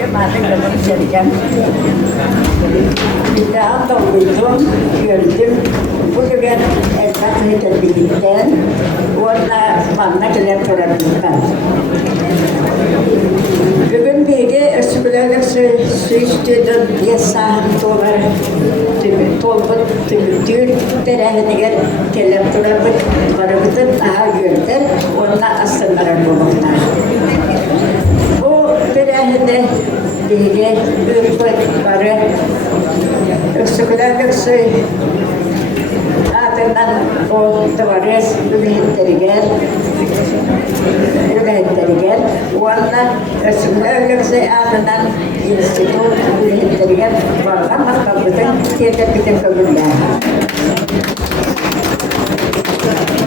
Madem kadın çekeceğim. Bir daha doldurdum, gördüm. Bugün elbette birlikte. Orada bana kadar turabildim. Bugün biri ösüklerle su içtiydim. Yasağım dolar. Tolbut, tübütür, terehine kelep turabıt. Varabıtın aha gördüm. Onunla asıllara bulunlar. Terehine biri ürpütleri. Ösüklerle su ardından o duvarız ülhetleri Orada ösüklerle ardından institut ülhetleri varlar. Maktabıdın tertipten kabuller.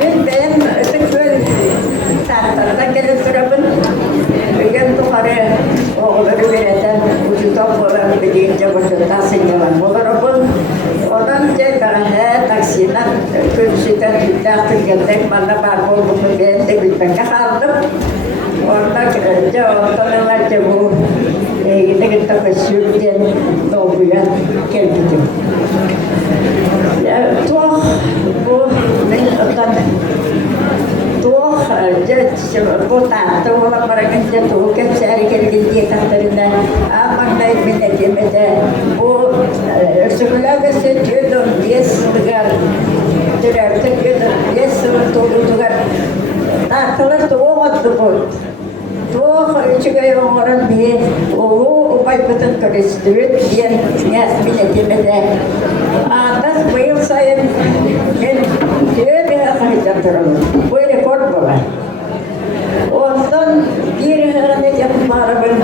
Ben ösükler tahtarda gelip durabın. Bugün tuharı oğulları vereten ucuda olan bilince ucunda sinyalan olarabın. Ondan cekarahe taksinden kürsüden tüttahtık geldik. Bana barkol bunu ben de bilmekte kaldım. Orada cevaplarlarca bu gidip taşıyırken doğuya geldim. Tuh bu ben otan tuh bu tahta olan bırakınca tuh kepseri geldiği tahtarında amanday binecemede bu öksürülerle seçiyordum diye sıvıgar türevde diye sıvıgar tahtalar tuğmadı bu tuğ çıkıyor onların bir oğlu upay bütün karıştırıp diye binecemede atas bayıl sayın böyle akıcatırım bu rekor var. Ondan bir hane yapmarım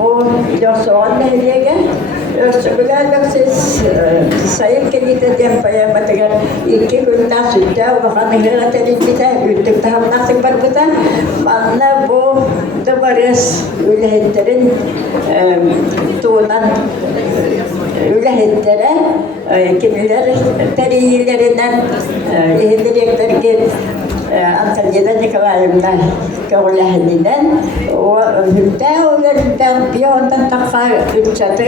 o yosun neyge ösüklerle siz sayıp gelip yapmaya batırır iki günden sütte o hanımlara telifite ütük tam nasıl barbuta bana bu da varız ülhetlerin tuğunan ülhetlere kimiler teriyillerinden ihdirekler ki Antalya'da Nikolaev'den Kavlahi'den o hülde olarından bir ondan takar ülçatı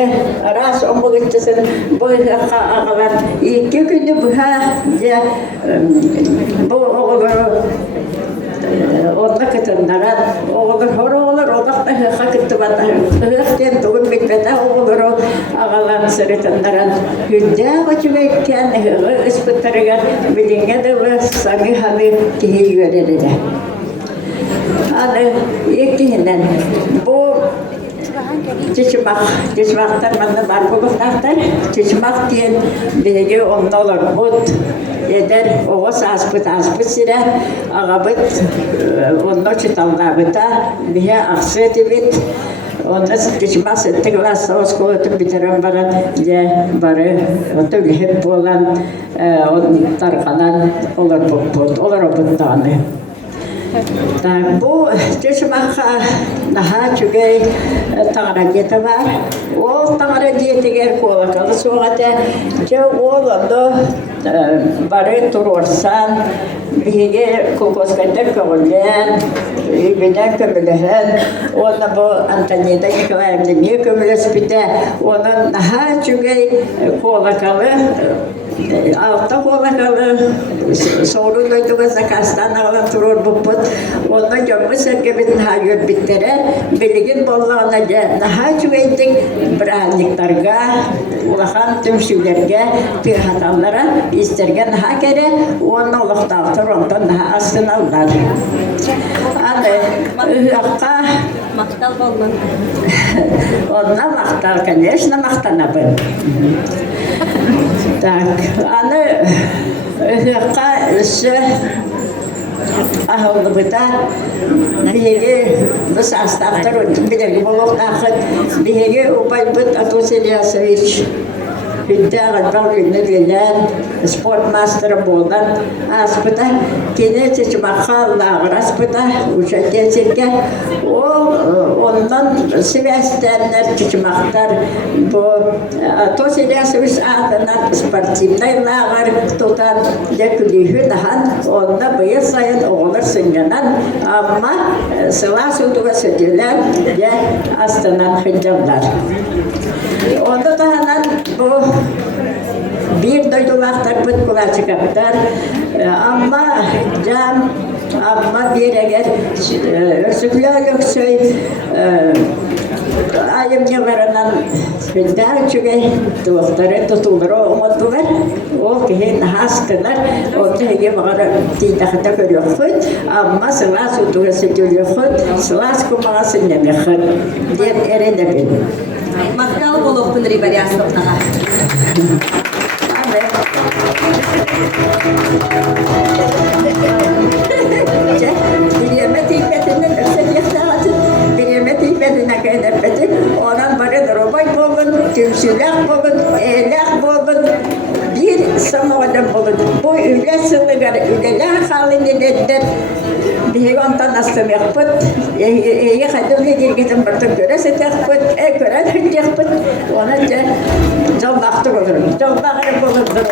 ras omurutçasın bu ağalar iki günü bu oğulları onda kadınlara oğullar olur odakta hakıttı bana hıhten doğum bitmeden oğulları ağalar sırıtınlara hülde açıvekken ıspıtlarıga bilinge de ve sami habi kihil yörelere. Hani ikinden bu çişmaktan bana barbuğuktan çişmak diyen bilgi onun olur bud eder oğuz aspıt sire ağabıt onu çıtalnabıta bihe aksıtı bit onda çişmak tıklasa o skoğutu bitiren bana diye barı tüge hep olan tarkanan olur bud olur o buddanı. Bu çeşmaka daha çok tanrı diyeti var. O tanrı diyeti gel kolakalı soğukta oğlandı barı turursan bir kokoskadır kavullen birden kömülühen ona bu Antalya'da Nikolaev'de niye kömülüs bite onun daha çok kolakalı altta kolakalı soruluydu zakastan alan turur buput ondan gömü sergebin hayır bittere bilgin bollağına daha çok ettik brahliklarga ulahan tüm şeylerge bir hatalara istergen daha kere onun oluktaktır ondan daha asın alırlar. Hani hakka Maktal bolman. ondan maktal конечно maktanabın. Так, аны ышқа ahıllı bıta biri bu sastavtar bir bolok nakıt biri upay bıt Atos İlyasovich Hüddağın bağlığını verilen sport masterı bolan aspıda kene seçmakal lağır aspıda uşak geçirken o Ondan Sivas'tanlar, çıçmaklar, bu Tosiliasıvız adına sportivnay lağır tutan dökülüğü dahan, onda bıyıl sayın oğulur sınganan, ama sıla suduğu sütüler ve astanan hıncamlar. Onda dahanan bu bir doydulaklar bıtkula çıkaplar, ama cam, ama bir eğer öksükler öksüy, ayım yıllarından daha çünkü doktora tutulur olmadılar. O ki hastalar, o ki bana didakta görüyor. Ama sılas uduğusu görüyor. Sılas kumağı ne mekhan diye erinde benim. Maknalı bolup pınırı bari aslında. Biriyeme hikmetinden biriyeme hikmetine kaynaklıdır. Onun barıdır o boy bulun, tümsülak bulun, eylak bulun, bir samoğdan bulun. Bu üle sığlıgar, üleler halinde dediler. Bir ondan astım yapıp, kadınla girgitim bardak görese yapıp, gören yapıp, ona da John Bachtı olurum. John Bachtı olurum.